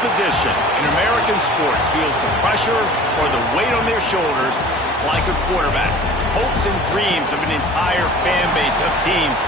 position in American sports feels the pressure or the weight on their shoulders like a quarterback. Hopes and dreams of an entire fan base of teams.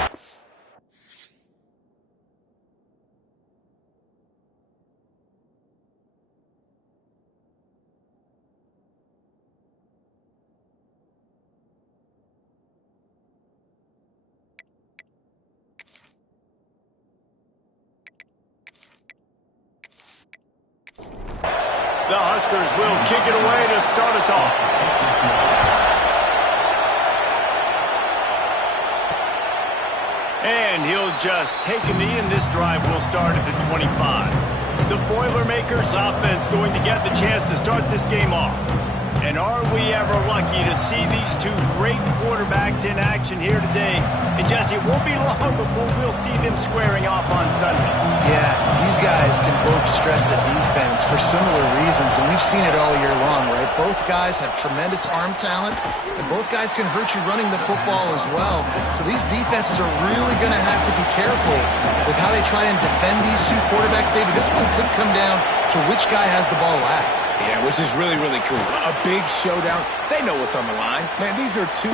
The Huskers will kick it away to start us off. And he'll just take a knee, and this drive will start at the 25. The Boilermakers offense going to get the chance to start this game off. And are we ever lucky to see these two great quarterbacks in action here today? And Jesse, it won't be long before we'll see them squaring off on Sundays. Yeah, these guys can both stress a defense for similar reasons, and we've seen it all year long, right? Both guys have tremendous arm talent, and both guys can hurt you running the football as well. So these defenses are really going to have to be careful with how they try and defend these two quarterbacks, David. This one could come down to which guy has the ball last. Yeah, which is really, really cool. A big showdown. They know what's on the line. Man, these are two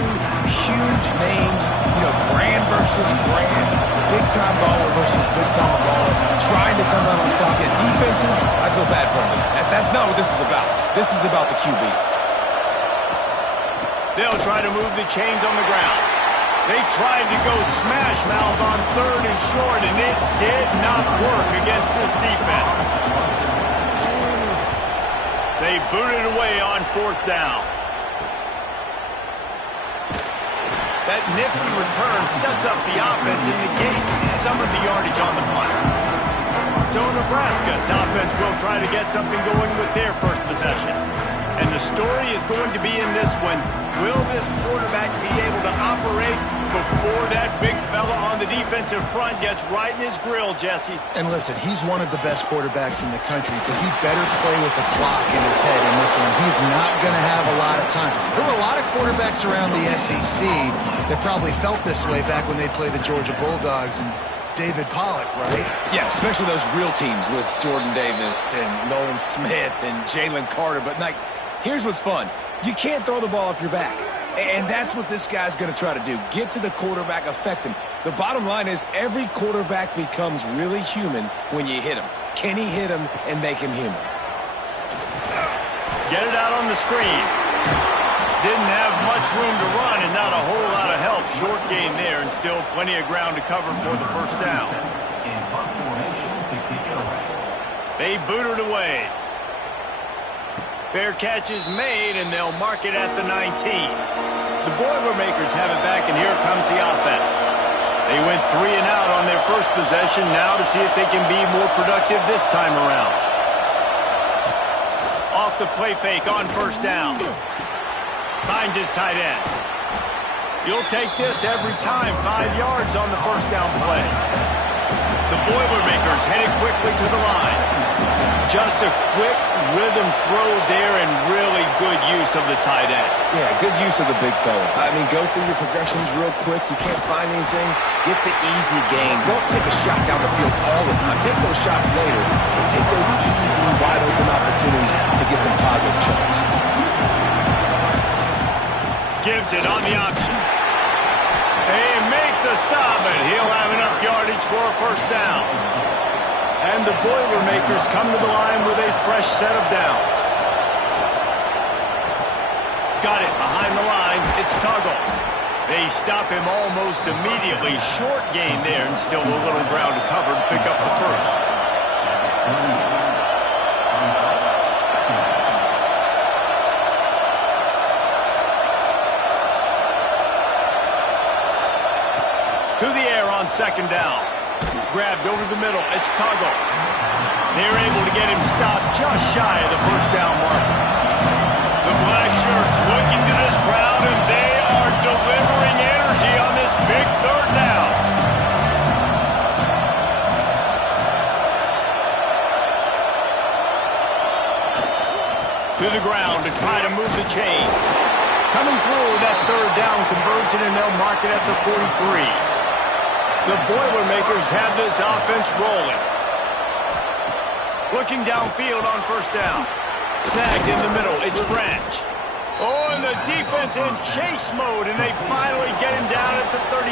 huge names. You know, brand versus brand. Big-time baller versus big-time baller. Trying to come out on top. Yeah, defenses, I feel bad for them. That's not what this is about. This is about the QBs. They'll try to move the chains on the ground. They tried to go smash mouth on 3rd and short, and it did not work against this defense. They booted away on 4th down. That nifty return sets up the offense and negates some of the yardage on the punt. So Nebraska's offense will try to get something going with their first possession. And the story is going to be in this one. Will this quarterback be able to operate before that big fella on the defensive front gets right in his grill, Jesse? And listen, he's one of the best quarterbacks in the country, but he better play with the clock in his head in this one. He's not going to have a lot of time. There were a lot of quarterbacks around the SEC that probably felt this way back when they played the Georgia Bulldogs and David Pollock, right? Yeah, especially those real teams with Jordan Davis and Nolan Smith and Jalen Carter. But, like, here's what's fun. You can't throw the ball off your back. And that's what this guy's going to try to do. Get to the quarterback, affect him. The bottom line is every quarterback becomes really human when you hit him. Can he hit him and make him human? Get it out on the screen. Didn't have much room to run and not a whole lot of help. Short gain there and still plenty of ground to cover for the first down. They booted away. Fair catch is made, and they'll mark it at the 19. The Boilermakers have it back, and here comes the offense. They went 3 and out on their first possession, now to see if they can be more productive this time around. Off the play fake on 1st down. Finds his tight end. You'll take this every time. 5 yards on the 1st down play. The Boilermakers headed quickly to the line. Just a quick rhythm throw there and really good use of the tight end. Yeah, good use of the big fella. I mean, go through your progressions real quick. You can't find anything. Get the easy gain. Don't take a shot down the field all the time. Take those shots later, but take those easy, wide-open opportunities to get some positive chunks. Gives it on the option. They make the stop, and he'll have enough yardage for a 1st down. And the Boilermakers come to the line with a fresh set of downs. Got it behind the line. It's Tuggle. They stop him almost immediately. Short gain there and still a little ground to cover to pick up the 1st. To the air on 2nd down. Grabbed over the middle. It's Tuggle. They're able to get him stopped just shy of the 1st down marker. The black shirts looking to this crowd, and they are delivering energy on this big 3rd down. To the ground to try to move the chains. Coming through that 3rd down conversion, and they'll mark it at the 43. The Boilermakers have this offense rolling. Looking downfield on first down. Snagged in the middle. It's Branch. Oh, and the defense in chase mode, and they finally get him down at the 35.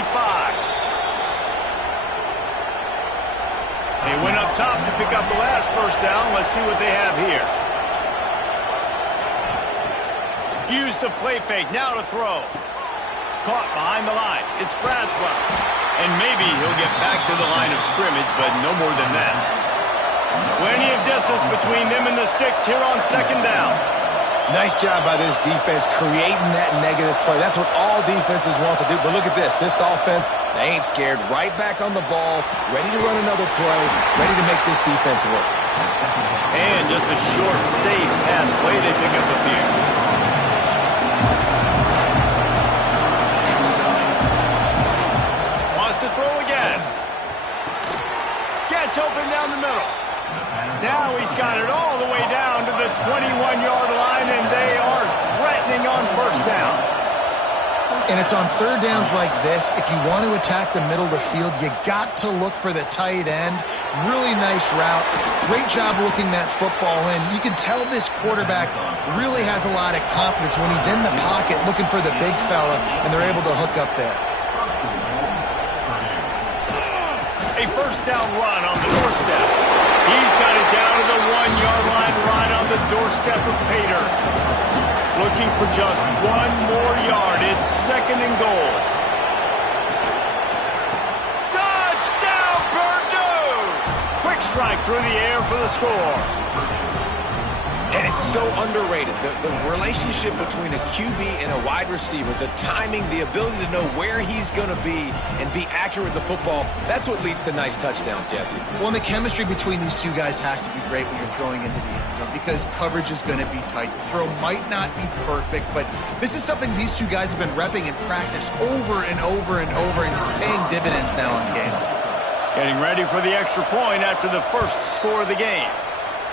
They went up top to pick up the last first down. Let's see what they have here. Use the play fake. Now to throw. Caught behind the line. It's Braswell. And maybe he'll get back to the line of scrimmage, but no more than that. Plenty of distance between them and the sticks here on second down. Nice job by this defense creating that negative play. That's what all defenses want to do. But look at this. This offense, they ain't scared. Right back on the ball, ready to run another play, ready to make this defense work. And just a short, safe pass play. They pick up a few. Wants to throw again. Gets open down the middle. Now he's got it all the way down to the 21-yard line, and they are threatening on first down. And it's on third downs like this. If you want to attack the middle of the field, you got to look for the tight end. Really nice route. Great job looking that football in. You can tell this quarterback really has a lot of confidence when he's in the pocket looking for the big fella, and they're able to hook up there. A first down run on the doorstep. He's got it down to the 1-yard line right on the doorstep of Pater. Looking for just one more yard. It's second and goal. Touchdown, Purdue! Quick strike through the air for the score. And it's so underrated. The relationship between a QB and a wide receiver, the timing, the ability to know where he's going to be and be accurate with the football, that's what leads to nice touchdowns, Jesse. Well, and the chemistry between these two guys has to be great when you're throwing into the end zone because coverage is going to be tight. The throw might not be perfect, but this is something these two guys have been repping in practice over and over and over, and it's paying dividends now in game. Getting ready for the extra point after the first score of the game.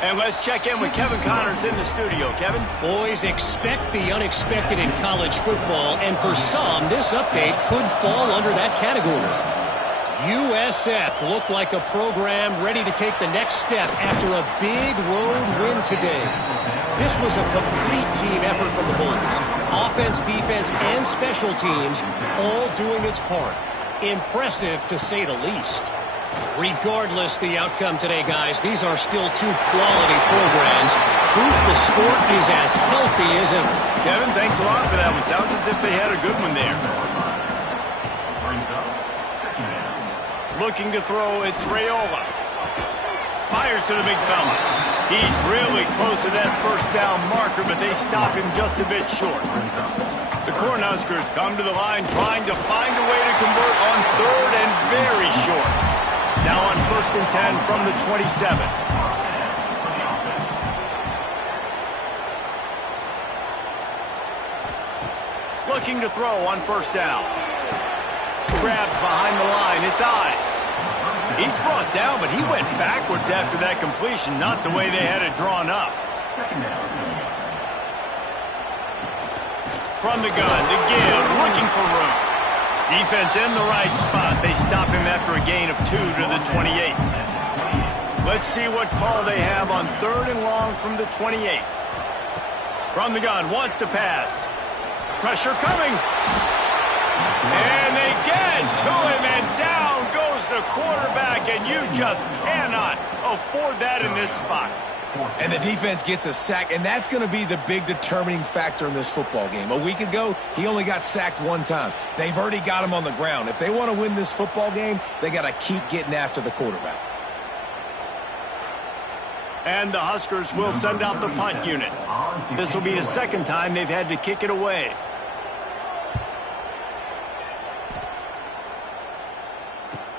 And let's check in with Kevin Connors in the studio. Kevin? Boys, expect the unexpected in college football, and for some, this update could fall under that category. USF looked like a program ready to take the next step after a big road win today. This was a complete team effort from the Bulls. Offense, defense, and special teams all doing its part. Impressive, to say the least. Regardless the outcome today, guys, these are still two quality programs. Proof the sport is as healthy as ever. Kevin, thanks a lot for that one. Sounds as if they had a good one there. Looking to throw, it's Raiola. Fires to the big fella. He's really close to that first down marker, but they stop him just a bit short. The Cornhuskers come to the line trying to find a way to convert on third and very short. Now on first and 10 from the 27. Looking to throw on first down. Grabbed behind the line. It's Ives. He's brought down, but he went backwards after that completion, not the way they had it drawn up. From the gun to give, looking for room. Defense in the right spot. They stop him after a gain of 2 to the 28. Let's see what call they have on third and long from the 28. From the gun, wants to pass. Pressure coming. And they get to him, and down goes the quarterback, and you just cannot afford that in this spot. And the defense gets a sack, and that's going to be the big determining factor in this football game. A week ago, he only got sacked one time. They've already got him on the ground. If they want to win this football game, they got to keep getting after the quarterback. And the Huskers will send out the punt unit. This will be the second time they've had to kick it away.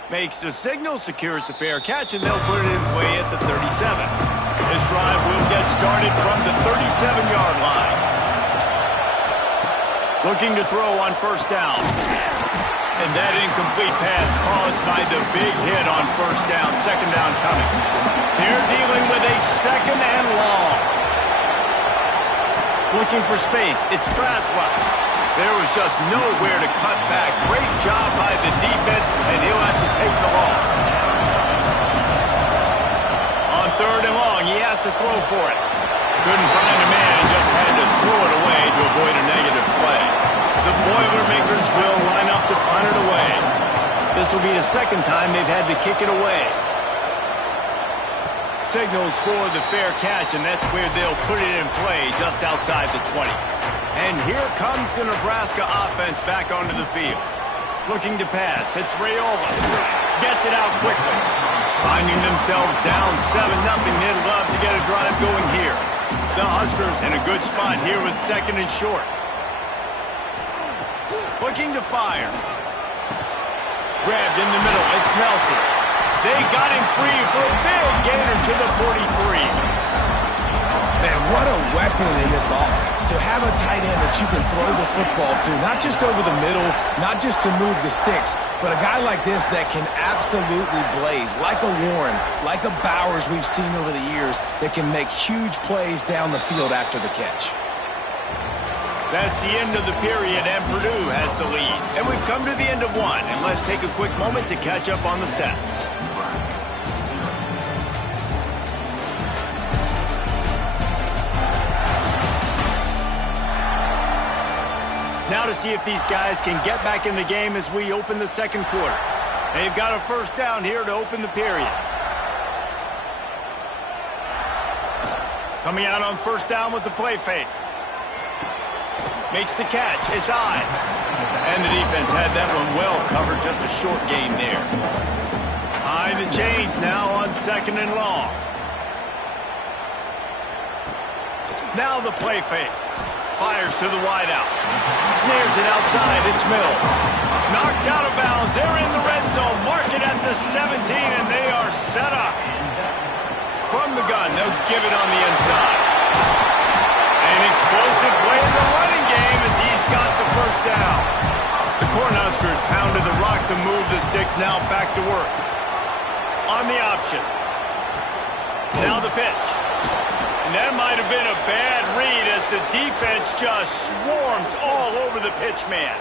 Makes the signal, secures the fair catch, and they'll put it in play at the 37. This drive will get started from the 37-yard line. Looking to throw on first down. And that incomplete pass caused by the big hit on first down. Second down coming. They're dealing with a second and long. Looking for space. It's Braswell. There was just nowhere to cut back. Great job by the defense, and he'll have to take the loss. On third and long, Couldn't find a man and just had to throw it away to avoid a negative play. The Boilermakers will line up to punt it away. This will be the second time they've had to kick it away. Signals for the fair catch, and that's where they'll put it in play just outside the 20. And here comes the Nebraska offense back onto the field. Looking to pass. It's Raiola. Gets it out quickly. Finding themselves down 7-0. They'd love to get a drive going here. The Huskers in a good spot here with second and short. Looking to fire. Grabbed in the middle. It's Nelson. They got him free for a big gainer to the 43. Man, what a weapon in this offense. To have a tight end that you can throw the football to, not just over the middle, not just to move the sticks, but a guy like this that can absolutely blaze, like a Warren, like a Bowers we've seen over the years, that can make huge plays down the field after the catch. That's the end of the period, and Purdue has the lead. And we've come to the end of one, and let's take a quick moment to catch up on the stats. Now to see if these guys can get back in the game as we open the second quarter. They've got a first down here to open the period. Coming out on first down with the play fake. Makes the catch. It's Ives. And the defense had that one well covered. Just a short gain there. High the chains now on second and long. Now the play fake. Fires to the wideout. Snares it outside. It's Mills. Knocked out of bounds. They're in the red zone. Mark it at the 17, and they are set up. From the gun, they'll give it on the inside. An explosive play in the running game as he's got the first down. The Cornhuskers pounded the rock to move the sticks. Now back to work. On the option. Now the pitch. And that might have been a bad read as the defense just swarms all over the pitch man.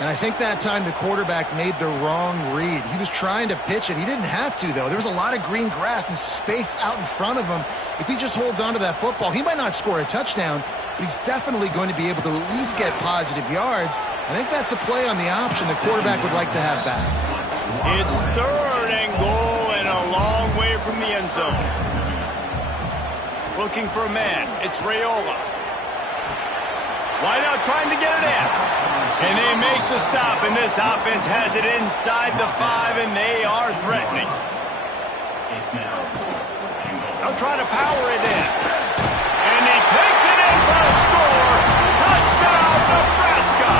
And I think that time the quarterback made the wrong read. He was trying to pitch it. He didn't have to, though. There was a lot of green grass and space out in front of him. If he just holds on to that football, he might not score a touchdown, but he's definitely going to be able to at least get positive yards. I think that's a play on the option the quarterback would like to have back. It's third and goal and a long way from the end zone. Looking for a man. It's Raiola. Wide out trying to get it in. And they make the stop, and this offense has it inside the 5, and they are threatening. They'll try to power it in. And he takes it in for a score. Touchdown, Nebraska!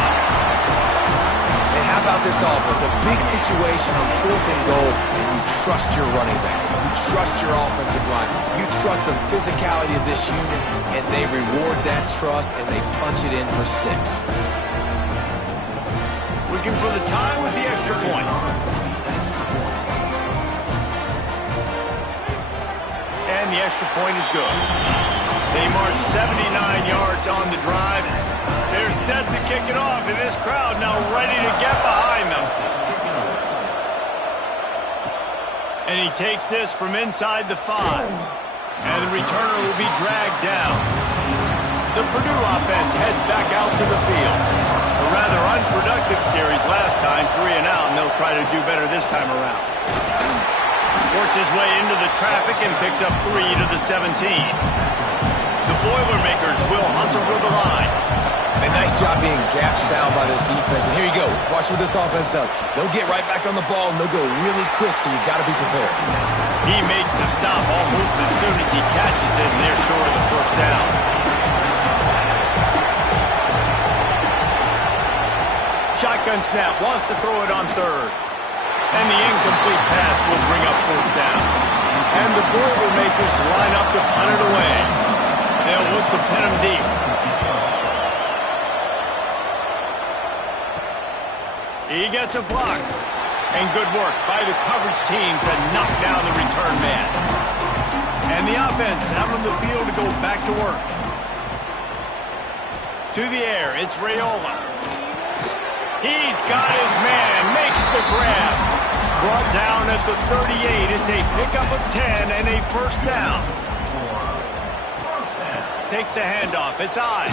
And how about this offense? A big situation on fourth and goal, and you trust your running back. You trust your offensive line. You trust the physicality of this unit, and they reward that trust, and they punch it in for 6. Looking for the tie with the extra point. And the extra point is good. They march 79 yards on the drive. They're set to kick it off, and this crowd now ready to get behind them. And he takes this from inside the 5. And the returner will be dragged down. The Purdue offense heads back out to the field. A rather unproductive series last time, 3 and out, and they'll try to do better this time around. Works his way into the traffic and picks up 3 to the 17. The Boilermakers will hustle to the line. A nice job being gap sound by this defense. And here you go. Watch what this offense does. They'll get right back on the ball, and they'll go really quick, so you got to be prepared. He makes the stop almost as soon as he catches it, and they're short of the first down. Shotgun snap, wants to throw it on third. And the incomplete pass will bring up fourth down. And the Boilermakers line up to punt it away. They'll look to pin him deep. He gets a block. And good work by the coverage team to knock down the return man. And the offense out on the field to go back to work. To the air, it's Raiola. He's got his man, makes the grab. Brought down at the 38. It's a pickup of 10 and a first down. takes the handoff. It's high.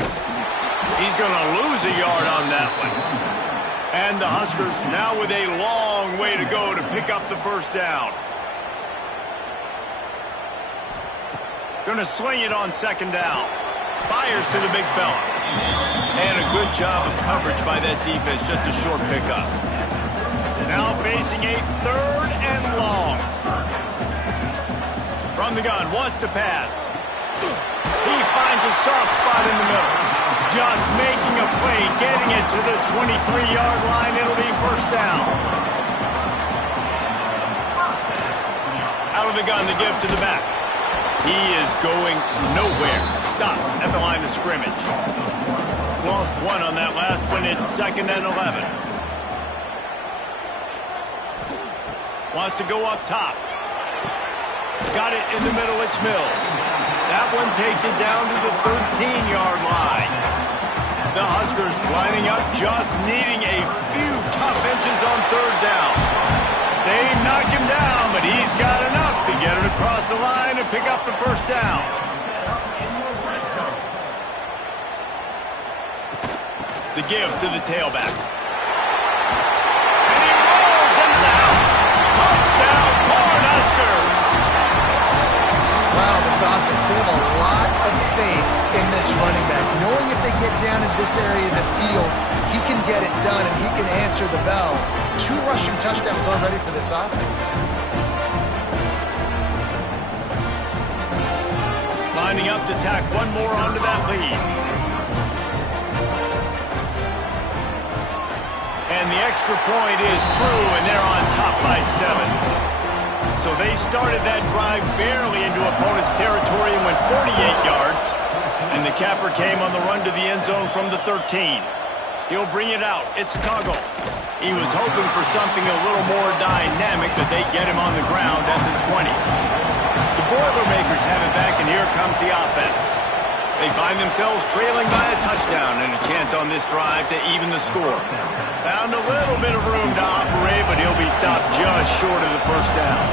He's going to lose a yard on that one. And the Huskers now with a long way to go to pick up the first down. Going to sling it on second down. Fires to the big fella. And a good job of coverage by that defense. Just a short pickup. Now facing a third and long. From the gun, wants to pass. He finds a soft spot in the middle. Just making a play, getting it to the 23-yard line. It'll be first down. Out of the gun, the give to the back. He is going nowhere. Stops at the line of scrimmage. Lost one on that last one. It's 2nd and 11. Wants to go up top. Got it in the middle. It's Mills. That one takes it down to the 13-yard line. The Huskers lining up, just needing a few tough inches on third down. They knock him down, but he's got enough to get it across the line and pick up the first down. The give to the tailback. And he rolls into the house. Touchdown, Cornhuskers! Wow, this offense, they have a lot of faith in this running back. Knowing if they get down in this area of the field, he can get it done and he can answer the bell. 2 rushing touchdowns already for this offense. Lining up to tack one more onto that lead. And the extra point is true, and they're on top by 7. So they started that drive barely into opponent's territory and went 48 yards. And the capper came on the run to the end zone from the 13. He'll bring it out. It's Tuggle. He was hoping for something a little more dynamic, but they get him on the ground at the 20. The Boilermakers have it back, and here comes the offense. They find themselves trailing by a touchdown and a chance on this drive to even the score. Found a little bit of room to operate, but he'll be stopped just short of the first down.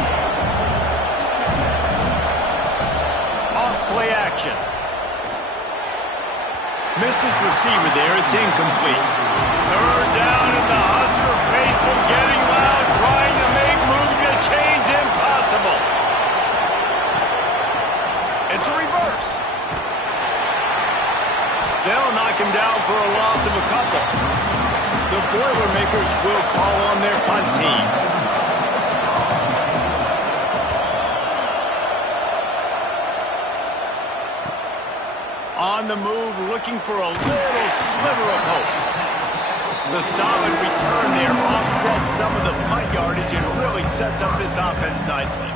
Off play action. Missed his receiver there. It's incomplete. Third down, and the Husker faithful getting loud, trying to make moving the chains impossible. It's a reverse. They'll knock him down for a loss of a couple. The Boilermakers will call on their punt team. On the move, looking for a little sliver of hope. The solid return there offsets some of the punt yardage and really sets up this offense nicely.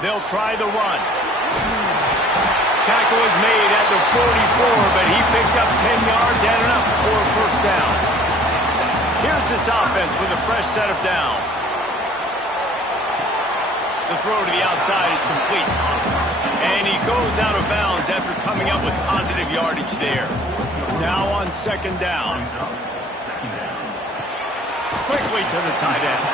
They'll try the run. Tackle is made at the 44, but he picked up 10 yards and enough for a first down. Here's this offense with a fresh set of downs. The throw to the outside is complete. And he goes out of bounds after coming up with positive yardage there. Now on second down. Quickly to the tight end.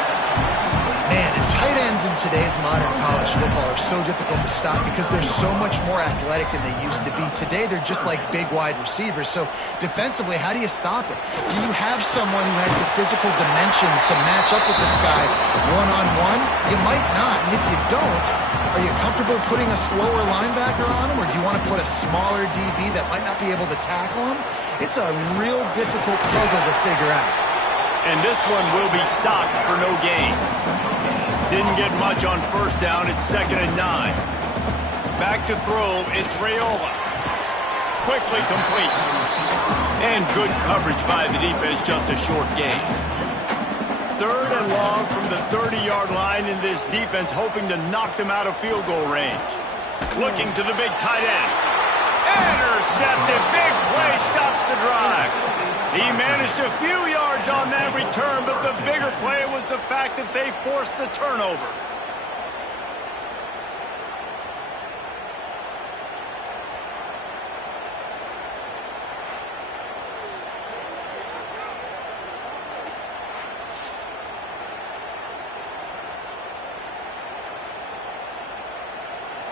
Man, and tight ends in today's modern college football are so difficult to stop because they're so much more athletic than they used to be. Today, they're just like big wide receivers. So defensively, how do you stop it? Do you have someone who has the physical dimensions to match up with this guy one-on-one? You might not. And if you don't, are you comfortable putting a slower linebacker on him, or do you want to put a smaller DB that might not be able to tackle him? It's a real difficult puzzle to figure out. And this one will be stopped for no gain. Didn't get much on first down. It's 2nd and 9. Back to throw. It's Raiola. Quickly complete. And good coverage by the defense. Just a short gain. 3rd and long from the 30-yard line, in this defense hoping to knock them out of field goal range. Looking to the big tight end. Intercepted. Big play stops the drive. He managed a few yards on that return, but the bigger play was the fact that they forced the turnover.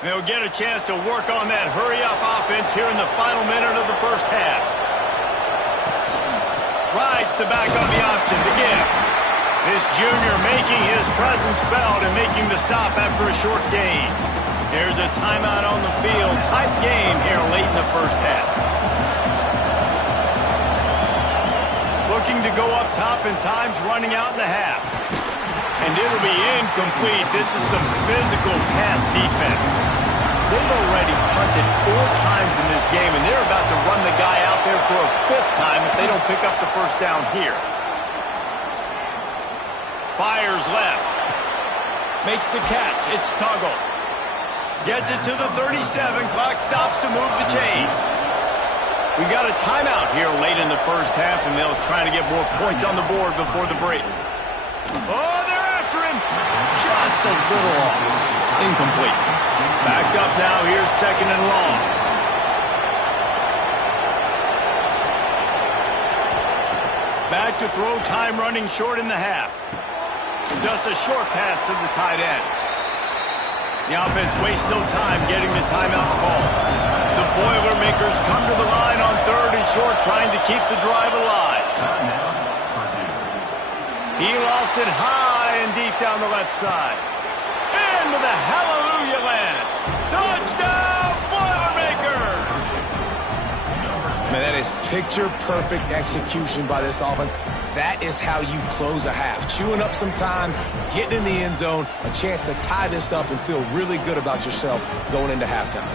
They'll get a chance to work on that hurry-up offense here in the final minute of the first half. Rides to back up the option to give. This junior making his presence felt and making the stop after a short gain. Here's a timeout on the field. Tight game here late in the first half. Looking to go up top, and time's running out in the half. And it'll be incomplete. This is some physical pass defense. They've already punted 4 times in this game, and they're about to run the guy out there for a 5th time if they don't pick up the first down here. Fires left. Makes the catch. It's Tuggle. Gets it to the 37. Clock stops to move the chains. We got a timeout here late in the first half, and they'll try to get more points on the board before the break. Oh, they're after him. Just a little off. Incomplete. Backed up now. Here's 2nd and long. Back to throw. Time running short in the half. Just a short pass to the tight end. The offense wastes no time getting the timeout call. The Boilermakers come to the line on 3rd and short, trying to keep the drive alive. He lofts it high and deep down the left side. Into the hallelujah land. Touchdown, Boilermakers! Man, that is picture-perfect execution by this offense. That is how you close a half. Chewing up some time, getting in the end zone, a chance to tie this up and feel really good about yourself going into halftime.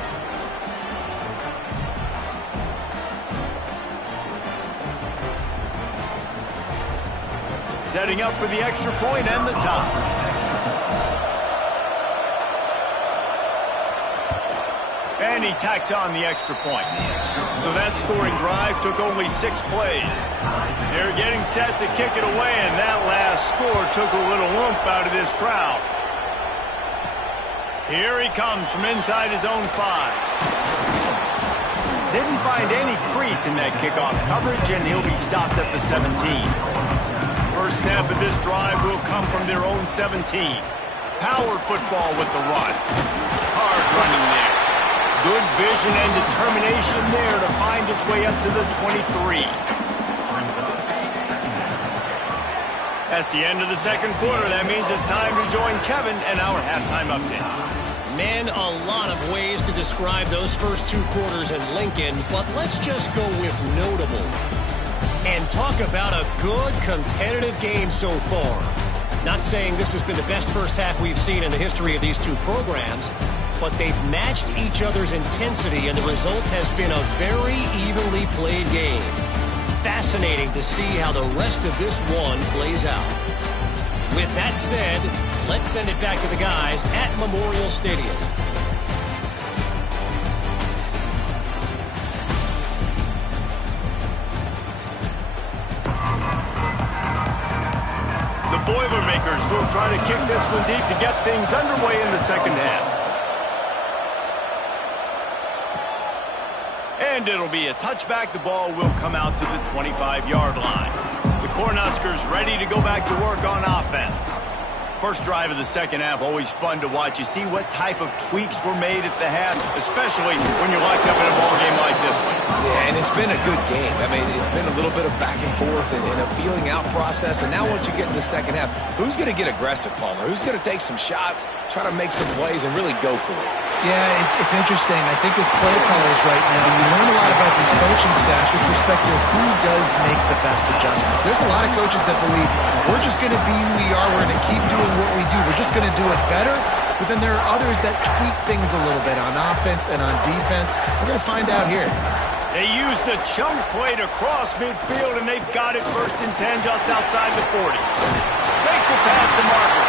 Setting up for the extra point and the tie. And he tacks on the extra point. So that scoring drive took only 6 plays. They're getting set to kick it away, and that last score took a little oomph out of this crowd. Here he comes from inside his own 5. Didn't find any crease in that kickoff coverage, and he'll be stopped at the 17. First snap of this drive will come from their own 17. Power football with the run. Hard running there. Good vision and determination there to find his way up to the 23. That's the end of the second quarter. That means it's time to join Kevin and our halftime update. Man, a lot of ways to describe those first 2 quarters in Lincoln, but let's just go with notable. And talk about a good competitive game so far. Not saying this has been the best first half we've seen in the history of these 2 programs, but they've matched each other's intensity, and the result has been a very evenly played game. Fascinating to see how the rest of this one plays out. With that said, let's send it back to the guys at Memorial Stadium. The Boilermakers will try to kick this one deep to get things underway in the second half. And it'll be a touchback. The ball will come out to the 25-yard line. The Cornhuskers ready to go back to work on offense. First drive of the second half, always fun to watch. You see what type of tweaks were made at the half, especially when you're locked up in a ball game like this one. Yeah, and it's been a good game. I mean, it's been a little bit of back and forth and a feeling out process. And now once you get in the second half, who's going to get aggressive, Palmer? Who's going to take some shots, try to make some plays, and really go for it? Yeah, it's interesting. I think as play callers right now, you learn a lot about these coaching staffs with respect to who does make the best adjustments. There's a lot of coaches that believe we're just going to be who we are. We're going to keep doing what we do. We're just going to do it better. But then there are others that tweak things a little bit on offense and on defense. We're going to find out here. They use the chunk play to cross midfield, and they've got it 1st and 10 just outside the 40. Makes it past the marker.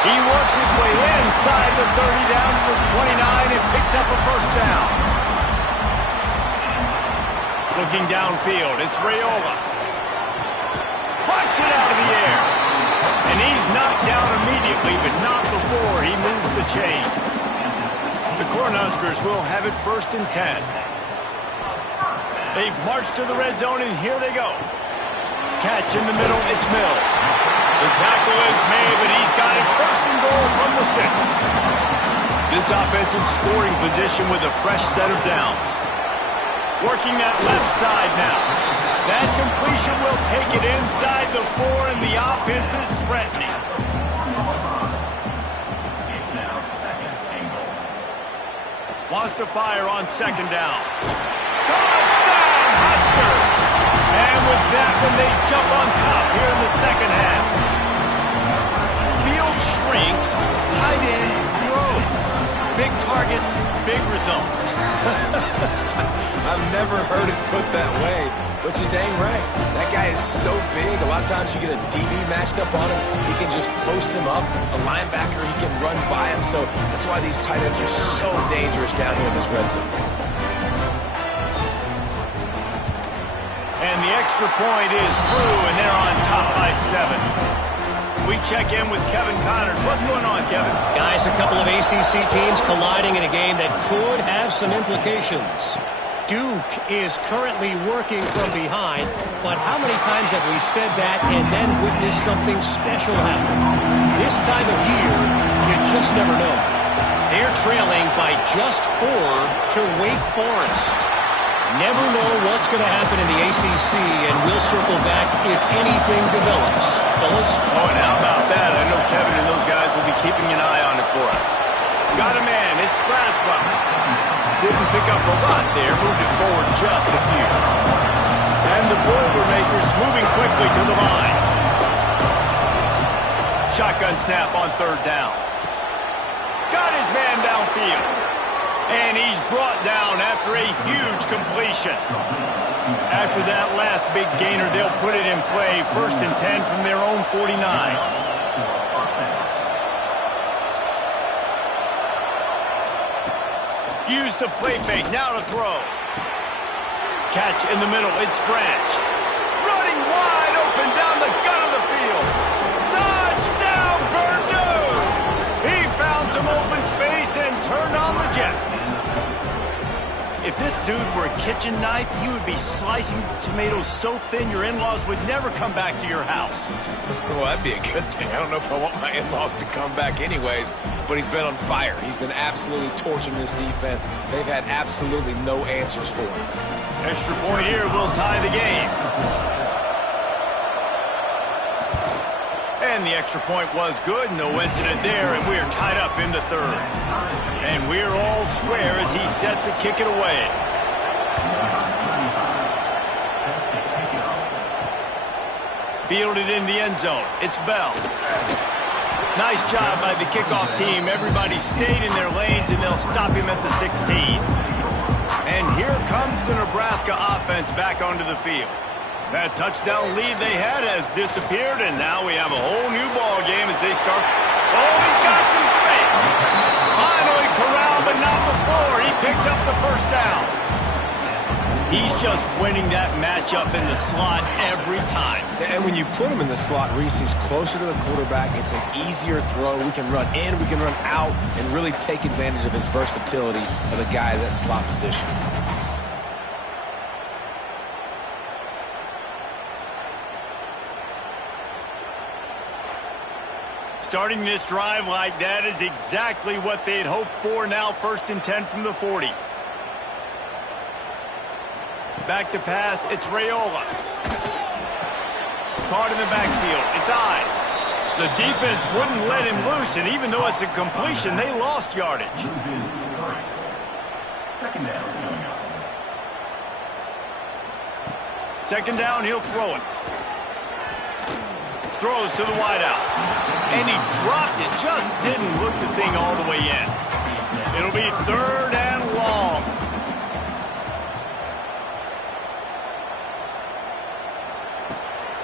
He works his way inside the 30 down to the 29 and picks up a first down. Looking downfield, it's Raiola. Plucks it out of the air. And he's knocked down immediately, but not before he moves the chains. The Cornhuskers will have it 1st and 10. They've marched to the red zone, and here they go. Catch in the middle, it's Mills. The tackle is made, but he's got it 1st and goal from the 6. This offense in scoring position with a fresh set of downs. Working that left side now. That completion will take it inside the 4, and the offense is threatening. Wants to fire on second down. Touchdown, Huskers! And with that one, they jump on top here in the second half. Field shrinks, tight end grows. Big targets, big results. I've never heard it put that way, but you're dang right. That guy is so big. A lot of times you get a DB matched up on him. He can just post him up. A linebacker, he can run by him. So that's why these tight ends are so dangerous down here in this red zone. And the extra point is true, and they're on top by 7. We check in with Kevin Connors. What's going on, Kevin? Guys, a couple of ACC teams colliding in a game that could have some implications. Duke is currently working from behind, but how many times have we said that and then witnessed something special happen? This time of year, you just never know. They're trailing by just 4 to Wake Forest. Never know what's going to happen in the ACC, and we'll circle back if anything develops. Fellas? Oh, and how about that? I know Kevin and those guys will be keeping an eye on it for us. Got a man. It's Braswell. Didn't pick up a lot there. Moved it forward just a few. And the Boilermakers moving quickly to the line. Shotgun snap on third down. Got his man downfield. And he's brought down after a huge completion. After that last big gainer, they'll put it in play. 1st and 10 from their own 49. Use the play fake. Now to throw. Catch in the middle. It's Branch. Running wide open down the gut of the field. Touchdown, Purdue! He found some open space and turned on the Jets. If this dude were a kitchen knife, he would be slicing tomatoes so thin your in-laws would never come back to your house. Well, that'd be a good thing. I don't know if I want my in-laws to come back anyways, but he's been on fire. He's been absolutely torching this defense. They've had absolutely no answers for him. Extra point here will tie the game. And the extra point was good. No incident there, and we are tied up in the 3rd. And we're all square as he's set to kick it away. Fielded in the end zone. It's Bell. Nice job by the kickoff team. Everybody stayed in their lanes, and they'll stop him at the 16. And here comes the Nebraska offense back onto the field. That touchdown lead they had has disappeared, and now we have a whole new ball game as they start. Oh, he's got some space. Finally corralled, but not before. He picked up the 1st down. He's just winning that matchup in the slot every time. And when you put him in the slot, Reese, he's closer to the quarterback. It's an easier throw. We can run in, we can run out, and really take advantage of his versatility of the guy at that slot position. Starting this drive like that is exactly what they'd hoped for. Now 1st and 10 from the 40. Back to pass, it's Raiola. Caught in the backfield, it's Eyes. The defense wouldn't let him loose, and even though it's a completion, they lost yardage. Second down, he'll throw it. Throws to the wideout. And he dropped it. Just didn't look the thing all the way in. It'll be 3rd and long.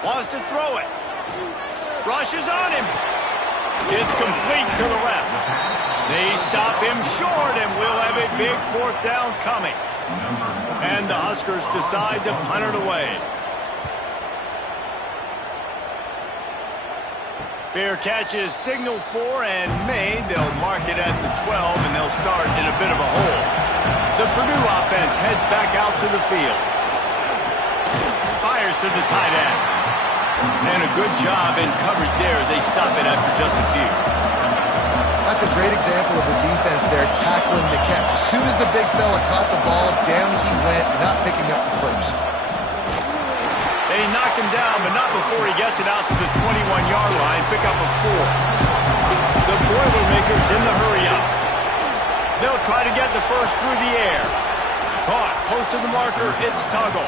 Wants to throw it. Rushes on him. It's complete to the left. They stop him short, and we'll have a big 4th down coming. And the Huskers decide to punt it away. Fair catch is signaled for and made. They'll mark it at the 12, and they'll start in a bit of a hole. The Purdue offense heads back out to the field. Fires to the tight end. And a good job in coverage there as they stop it after just a few. That's a great example of the defense there tackling the catch. As soon as the big fella caught the ball, down he went, not picking up the first. They knock him down, but not before he gets it out to the 21-yard line. Pick up a 4. The Boilermakers in the hurry-up. They'll try to get the first through the air. Caught close to the marker. It's Tuggle.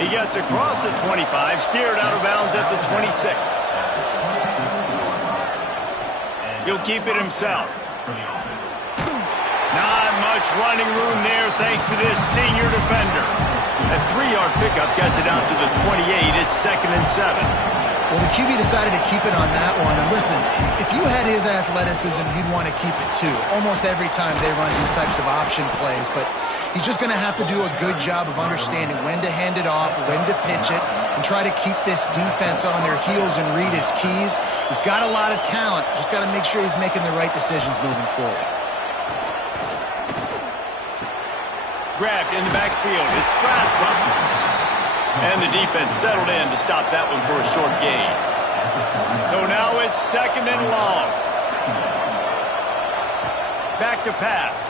He gets across the 25, steered out of bounds at the 26. He'll keep it himself. Not much running room there thanks to this senior defender. A 3-yard pickup gets it out to the 28. It's 2nd and 7. Well, the QB decided to keep it on that one. And listen, if you had his athleticism, you'd want to keep it too. Almost every time they run these types of option plays. But he's just going to have to do a good job of understanding when to hand it off, when to pitch it, and try to keep this defense on their heels and read his keys. He's got a lot of talent. Just got to make sure he's making the right decisions moving forward. Grabbed in the backfield. It's Nebraska. And the defense settled in to stop that one for a short gain. So now it's 2nd and long. Back to pass.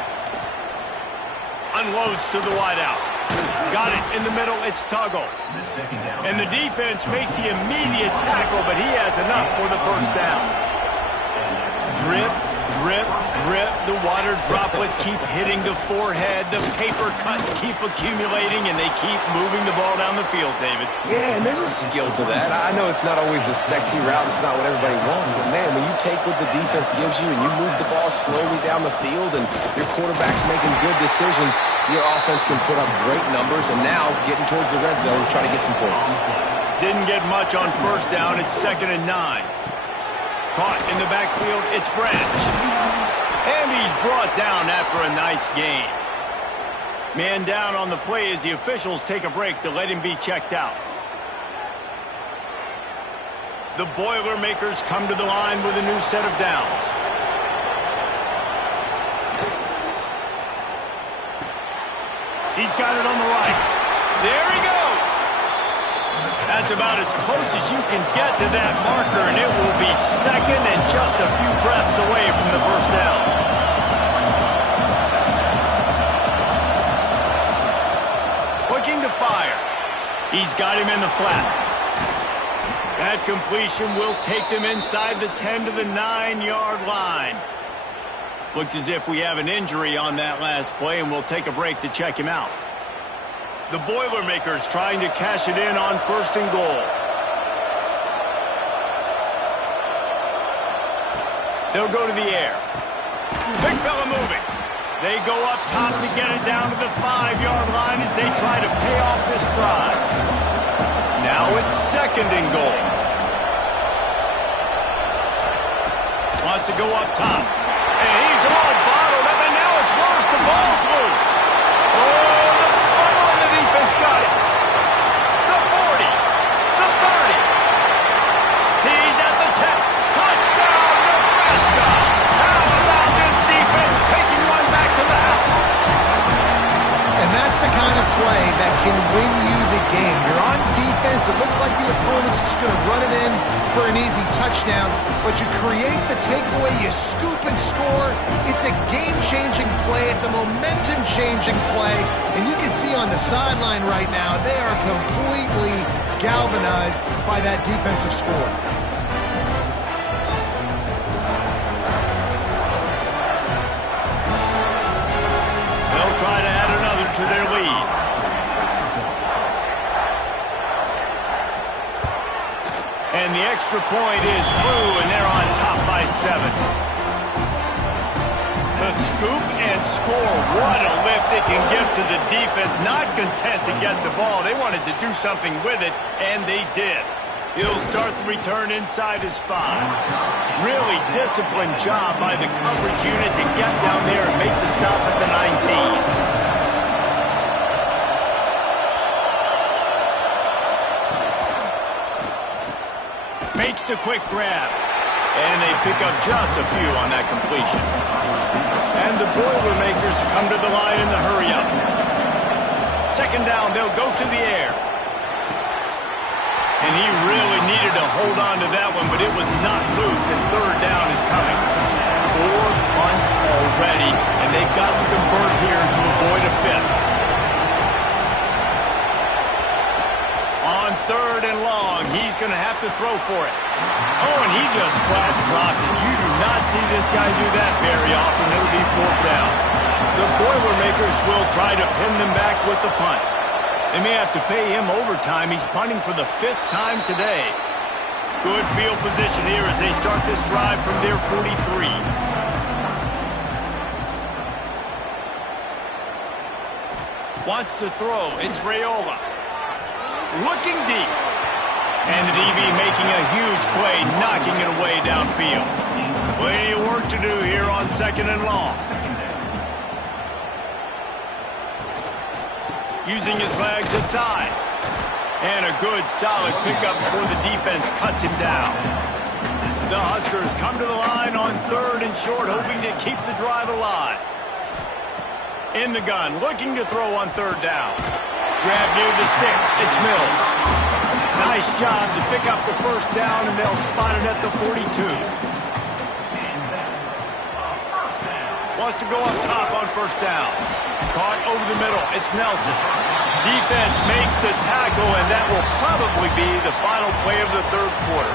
Unloads to the wideout. Got it in the middle. It's Tuggle. And the defense makes the immediate tackle, but he has enough for the first down. Drip, drip, drip. The water droplets keep hitting the forehead. The paper cuts keep accumulating, and they keep moving the ball down the field, David. Yeah, and there's a skill to that. I know it's not always the sexy route. It's not what everybody wants. But, man, when you take what the defense gives you and you move the ball slowly down the field and your quarterback's making good decisions, your offense can put up great numbers. And now, getting towards the red zone, trying to get some points. Didn't get much on first down. It's 2nd and 9. Caught in the backfield, it's Branch. And he's brought down after a nice gain. Man down on the play as the officials take a break to let him be checked out. The Boilermakers come to the line with a new set of downs. He's got it on the right. There he goes. That's about as close as you can get to that marker, and it will be 2nd and just a few breaths away from the first down. Looking to fire. He's got him in the flat. That completion will take them inside the 10 to the 9-yard line. Looks as if we have an injury on that last play, and we'll take a break to check him out. The Boilermakers trying to cash it in on 1st and goal. They'll go to the air. Big fella moving. They go up top to get it down to the 5-yard line as they try to pay off this drive. Now it's 2nd and goal. Wants to go up top. And he's all bottled up, and now it's worse. The ball's loose. Oh! Defense got it. The 40. The 30. He's at the 10. Touchdown, Nebraska. How about this defense taking one back to the house? And that's the kind of play that can win you the game. You're on defense. It looks like the opponent's just going to run it in for an easy touchdown, but you create the takeaway, you scoop and score. It's a game-changing play. It's a momentum-changing play. And you can see on the sideline right now, they are completely galvanized by that defensive score. They'll try to add another to their lead. And the extra point is true, and they're on top by 7. The scoop and score. What a lift it can give to the defense. Not content to get the ball. They wanted to do something with it, and they did. He'll start the return inside his 5. Really disciplined job by the coverage unit to get down there and make the stop at the 19. Makes the quick grab. And they pick up just a few on that completion. And the Boilermakers come to the line in the hurry-up. 2nd down, they'll go to the air. And he really needed to hold on to that one, but it was not loose, and 3rd down is coming. 4 ready, and they've got to convert here to avoid a fifth. On 3rd and long, he's going to have to throw for it. Oh, and he just flat dropped it. You do not see this guy do that very often. It'll be 4th down. The Boilermakers will try to pin them back with the punt. They may have to pay him overtime. He's punting for the 5th time today. Good field position here as they start this drive from their 43. Wants to throw. It's Raiola. Looking deep. And the DB making a huge play, knocking it away downfield. Plenty of work to do here on 2nd and long. Using his legs at times. And a good, solid pickup before the defense cuts him down. The Huskers come to the line on 3rd and short, hoping to keep the drive alive. In the gun, looking to throw on 3rd down. Grab near the sticks. It's Mills. Nice job to pick up the 1st down, and they'll spot it at the 42. Wants to go up top on 1st down. Caught over the middle. It's Nelson. Defense makes the tackle, and that will probably be the final play of the 3rd quarter.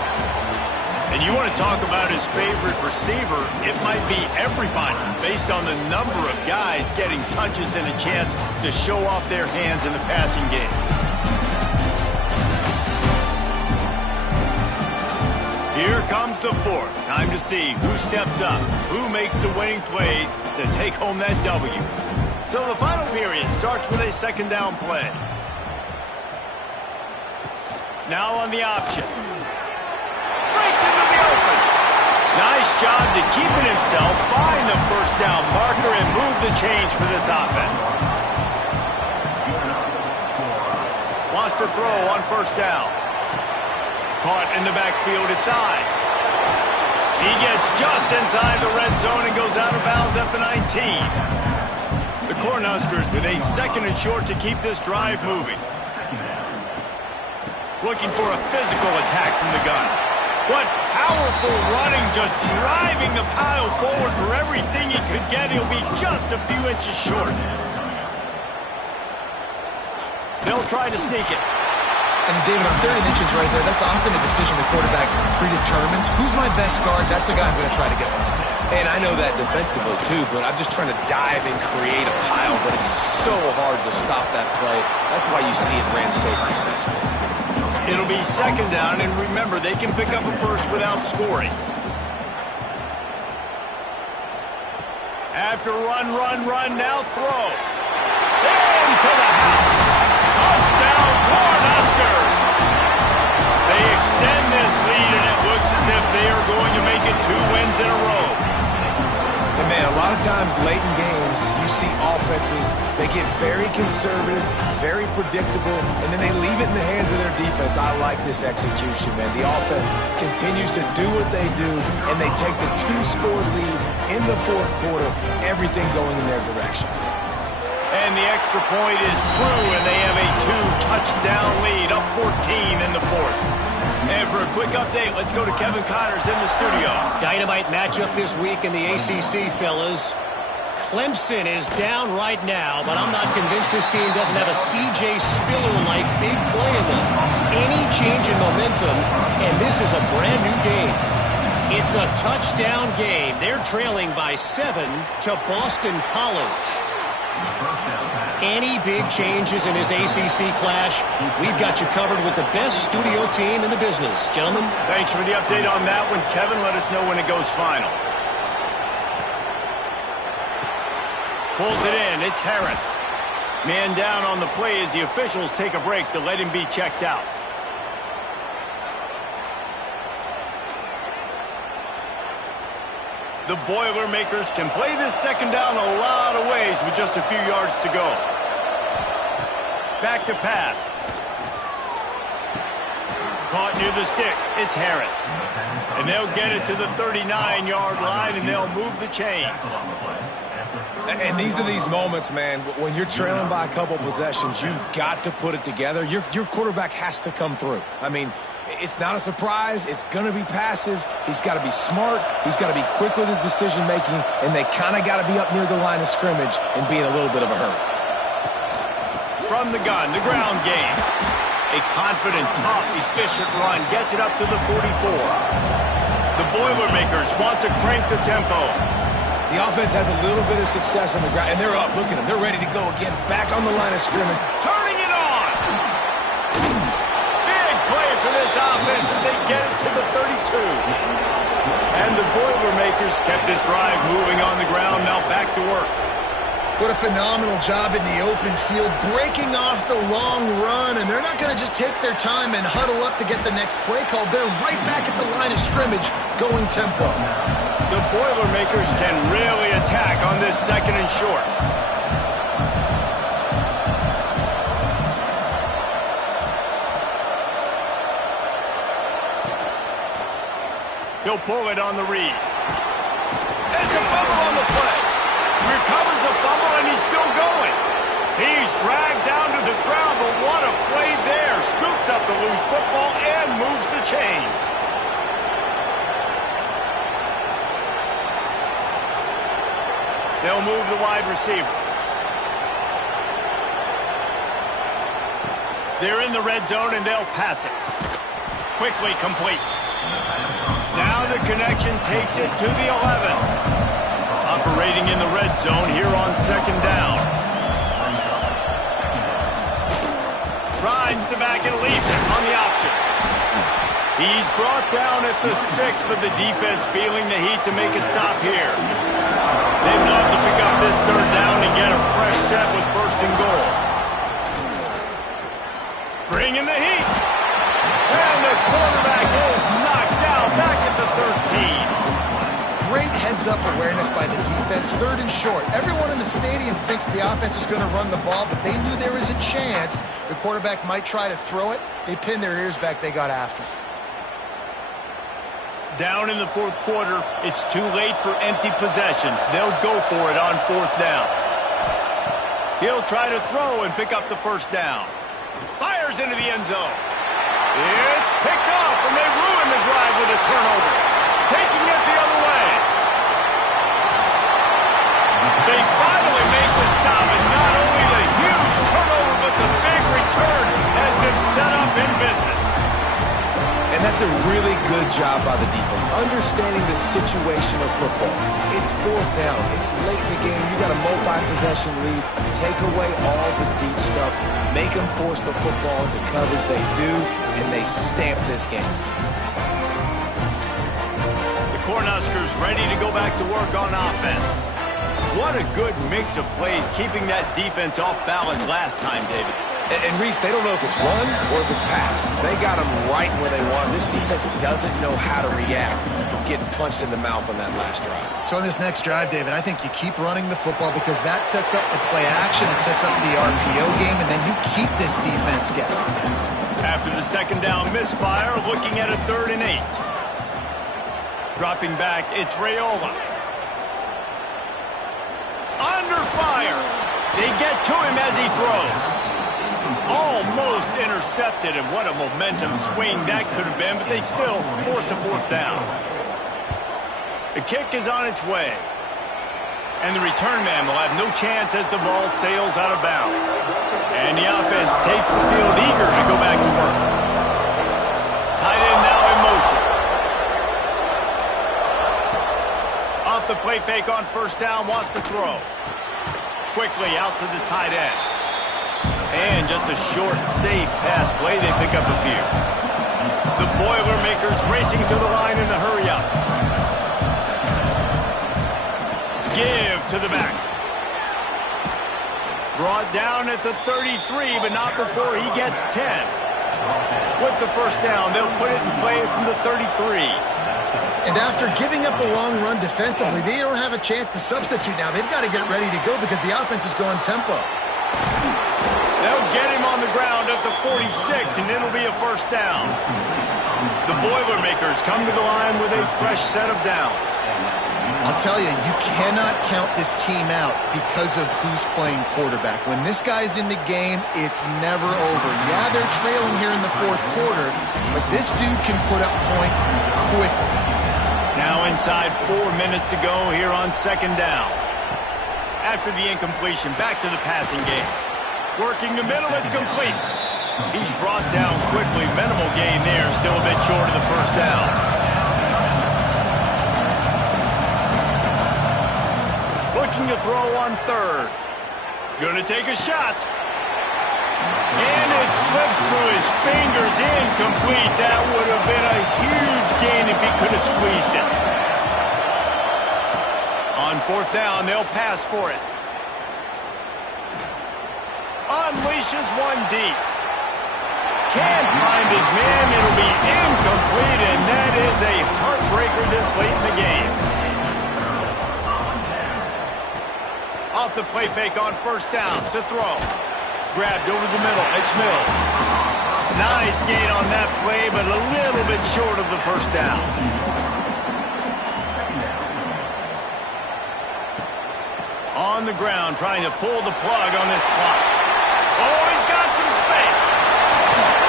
And you want to talk about his favorite receiver, it might be everybody based on the number of guys getting touches and a chance to show off their hands in the passing game. Here comes the 4th. Time to see who steps up, who makes the winning plays to take home that W. So the final period starts with a 2nd down play. Now on the option. Breaks into the open. Nice job to keep it himself, find the 1st down marker, and move the change for this offense. Wants to throw on 1st down. Caught in the backfield, it's Ives. He gets just inside the red zone and goes out of bounds at the 19. The Cornhuskers with a 2nd and short to keep this drive moving. Looking for a physical attack from the gun. What powerful running, just driving the pile forward for everything he could get. He'll be just a few inches short. They'll try to sneak it. And David, on 30 inches right there, that's often a decision the quarterback predetermines. Who's my best guard? That's the guy I'm going to try to get behind. And I know that defensively, too, but I'm just trying to dive and create a pile, but it's so hard to stop that play. That's why you see it ran so successful. It'll be 2nd down, and remember, they can pick up a 1st without scoring. After run, now throw. Into the house. Touchdown, Cornhuskers! They extend this lead, and it looks as if they are going to make it 2 wins in a row. And man, a lot of times late in games, you see offenses, they get very conservative, very predictable, and then they leave it in the hands of their defense. I like this execution, man. The offense continues to do what they do, and they take the 2-score lead in the 4th quarter, everything going in their direction. And the extra point is true, and they have a 2-touchdown lead, up 14 in the 4th. And for a quick update, let's go to Kevin Connors in the studio. Dynamite matchup this week in the ACC, fellas. Clemson is down right now, but I'm not convinced this team doesn't have a C.J. Spiller-like big play in them. Any change in momentum, and this is a brand new game. It's a touchdown game. They're trailing by 7 to Boston College. Any big changes in this ACC clash, we've got you covered with the best studio team in the business. Gentlemen? Thanks for the update on that one, Kevin. Let us know when it goes final. Pulls it in. It's Harris. Man down on the play as the officials take a break to let him be checked out. The Boilermakers can play this 2nd down a lot of ways with just a few yards to go. Back to pass. Caught near the sticks. It's Harris. And they'll get it to the 39-yard line, and they'll move the chains. And these are these moments, man, when you're trailing by a couple possessions, you've got to put it together. Your quarterback has to come through. I mean, It's not a surprise. It's going to be passes. He's got to be smart. He's got to be quick with his decision-making, and they kind of got to be up near the line of scrimmage and be in a little bit of a hurry. From the gun, the ground game. A confident, tough, efficient run gets it up to the 44. The Boilermakers want to crank the tempo. The offense has a little bit of success on the ground, and they're up. Look at them. They're ready to go again. Back on the line of scrimmage. Turning it on! Big play for this offense as they get it to the 32. And the Boilermakers kept this drive moving on the ground. Now back to work. What a phenomenal job in the open field, breaking off the long run, and they're not going to just take their time and huddle up to get the next play called. They're right back at the line of scrimmage, going tempo. The Boilermakers can really attack on this second and short. He'll pull it on the read. It's a fumble on the play. Recovers the fumble, and he's still going. He's dragged down to the ground, but what a play there. Scoops up the loose football and moves the chains. They'll move the wide receiver. They're in the red zone, and they'll pass it. Quickly complete. Now the connection takes it to the 11. Operating in the red zone here on second down. Rides the back and leaves it on the option. He's brought down at the 6, but the defense feeling the heat to make a stop here. They'd love to pick up this third down and get a fresh set with first and goal. Bringing the heat. And the quarterback is knocked down back at the 13. Great heads-up awareness by the defense, third and short. Everyone in the stadium thinks the offense is going to run the ball, but they knew there was a chance the quarterback might try to throw it. They pinned their ears back. They got after it. Down in the fourth quarter, it's too late for empty possessions. They'll go for it on fourth down. He'll try to throw and pick up the first down. Fires into the end zone. It's picked off, and they ruin the drive with a turnover. Taking it the other way. They finally make the stop, and not only the huge turnover, but the big return has them set up in business. And that's a really good job by the defense, understanding the situation of football. It's fourth down. It's late in the game. You got a multi-possession lead. Take away all the deep stuff. Make them force the football into coverage. They do, and they stamp this game. The Cornhuskers ready to go back to work on offense. What a good mix of plays, keeping that defense off balance last time, David. And Reese, they don't know if it's run or if it's pass. They got them right where they want. This defense doesn't know how to react from getting punched in the mouth on that last drive. So on this next drive, David, I think you keep running the football because that sets up the play action, it sets up the RPO game, and then you keep this defense guessing. After the second down misfire, looking at a 3rd and 8. Dropping back, it's Raiola. Under fire. They get to him as he throws. Almost intercepted, and what a momentum swing that could have been, but they still force a fourth down. The kick is on its way. And the return man will have no chance as the ball sails out of bounds. And the offense takes the field eager to go back to work. Tight end now in motion. Off the play fake on first down, wants to throw. Quickly out to the tight end. And just a short, safe pass play. They pick up a few. The Boilermakers racing to the line in a hurry up. Give to the back. Brought down at the 33, but not before he gets 10. With the first down, they'll put it in play from the 33. And after giving up a long run defensively, they don't have a chance to substitute now. They've got to get ready to go because the offense is going tempo. They'll get him on the ground at the 46, and it'll be a first down. The The Boilermakers come to the line with a fresh set of downs. I'll tell you, you cannot count this team out because of who's playing quarterback. When this guy's in the game, it's never over. Yeah, they're trailing here in the fourth quarter, but this dude can put up points quickly. Now inside 4 minutes to go here on second down. After the incompletion, back to the passing game. Working the middle, it's complete. He's brought down quickly. Minimal gain there, still a bit short of the first down. Looking to throw on third. Gonna take a shot. And it slips through his fingers, incomplete. That would have been a huge gain if he could have squeezed it. On fourth down, they'll pass for it. Unleashes one deep. Can't find his man. It'll be incomplete, and that is a heartbreaker this late in the game. Off the play fake on first down to throw. Grabbed over the middle. It's Mills. Nice gain on that play, but a little bit short of the first down. On the ground, trying to pull the plug on this clock. Oh, he's got some space.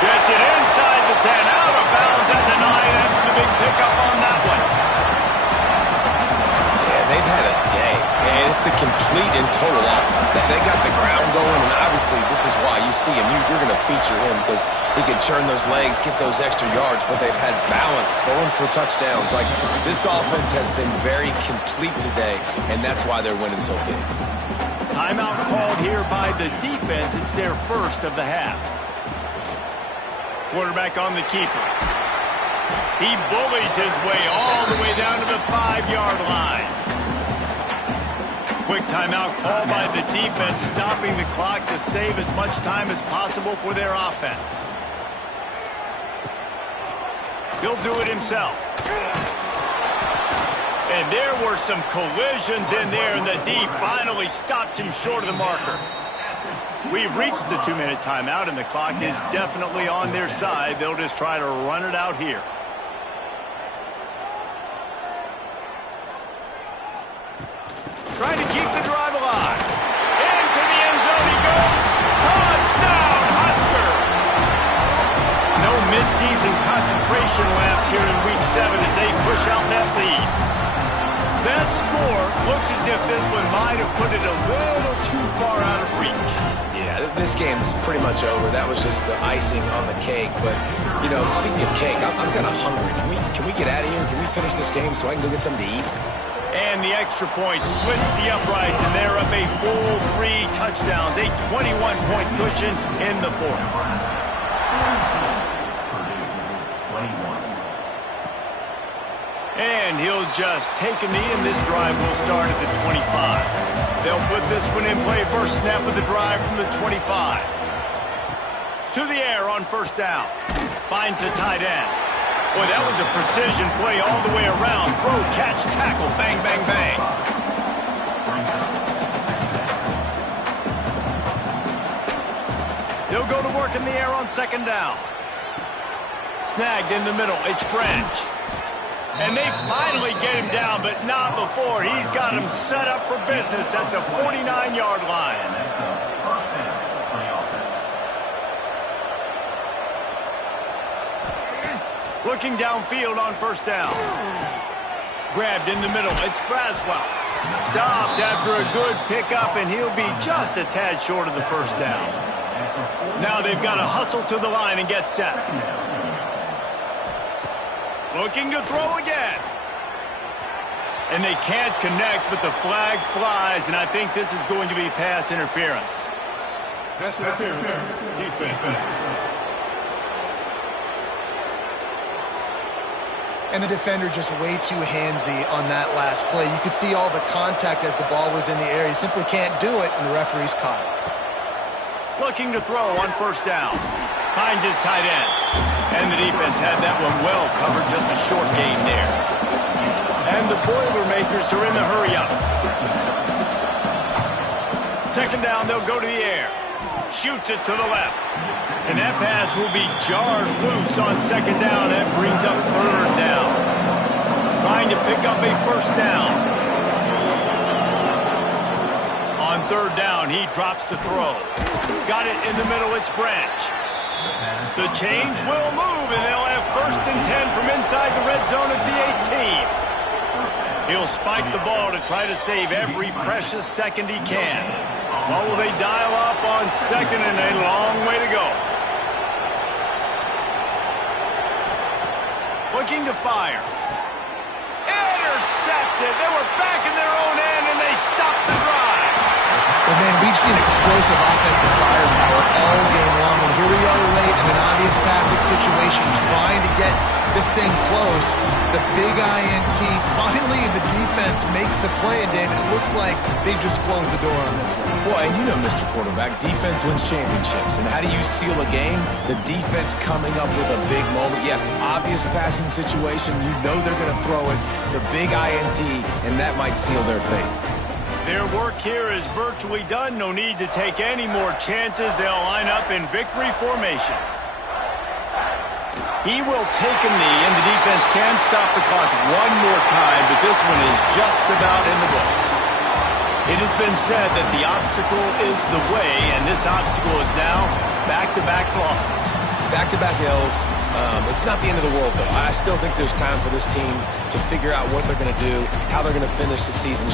Gets it inside the 10, out of bounds at the 9 after the big pickup on that one. Yeah, they've had a day. And it's the complete and total offense. They got the ground going, and obviously this is why you see him. You're going to feature him because he can churn those legs, get those extra yards, but they've had balance, throwing for touchdowns. Like, this offense has been very complete today, and that's why they're winning so big. Timeout called here by the defense. It's their first of the half. Quarterback on the keeper. He bullies his way all the way down to the 5-yard line. Quick timeout call by the defense, stopping the clock to save as much time as possible for their offense. He'll do it himself. And there were some collisions in there, and the D finally stops him short of the marker. We've reached the 2-minute timeout, and the clock is definitely on their side. They'll just try to run it out here. Trying to keep the drive alive. Into the end zone he goes. Touchdown, Husker! No midseason concentration laps here in Week 7 as they push out that lead. That score looks as if this one might have put it a little too far out of reach. Yeah, this game's pretty much over. That was just the icing on the cake. But, you know, speaking of cake, I'm kind of hungry. Can we get out of here? Can we finish this game so I can go get something to eat? And the extra point splits the uprights, and they're up a full 3 touchdowns, a 21-point cushion in the fourth. And he'll just take a knee, and this drive will start at the 25. They'll put this one in play. First snap of the drive from the 25. To the air on first down. Finds the tight end. Boy, that was a precision play all the way around. Throw, catch, tackle, bang, bang, bang. They'll go to work in the air on second down. Snagged in the middle. It's Branch. And they finally get him down, but not before. He's got him set up for business at the 49-yard line. Looking downfield on first down. Grabbed in the middle. It's Braswell. Stopped after a good pickup, and he'll be just a tad short of the first down. Now they've got to hustle to the line and get set. Looking to throw again. And they can't connect, but the flag flies, and I think this is going to be pass interference. Pass interference. Defense. And the defender just way too handsy on that last play. You could see all the contact as the ball was in the air. He simply can't do it, and the referee's caught it. Looking to throw on first down. Finds his tight end. And the defense had that one well covered, just a short gain there. And the Boilermakers are in the hurry up. Second down, they'll go to the air. Shoots it to the left. And that pass will be jarred loose on second down. That brings up third down. Trying to pick up a first down. On third down, he drops to throw. Got it in the middle, it's Branch. The change will move, and they'll have first and 10 from inside the red zone at the 18. He'll spike the ball to try to save every precious second he can. What will they dial up on second, and a long way to go. Looking to fire. Intercepted. They were back in their own end, and they stopped the drive. Well, man, we've seen explosive offensive firepower all game long, and here we are late in an obvious passing situation trying to get this thing close. The big INT, finally the defense makes a play, and David, it looks like they just closed the door on this one. Well, and you know, Mr. Quarterback, defense wins championships. And how do you seal a game? The defense coming up with a big moment. Yes, obvious passing situation. You know they're going to throw it. The big INT, and that might seal their fate. Their work here is virtually done. No need to take any more chances. They'll line up in victory formation. He will take a knee, and the defense can stop the clock one more time, but this one is just about in the books. It has been said that the obstacle is the way, and this obstacle is now back-to-back losses. Back-to-back L's. It's not the end of the world, though. I still think there's time for this team to figure out what they're going to do, how they're going to finish the season.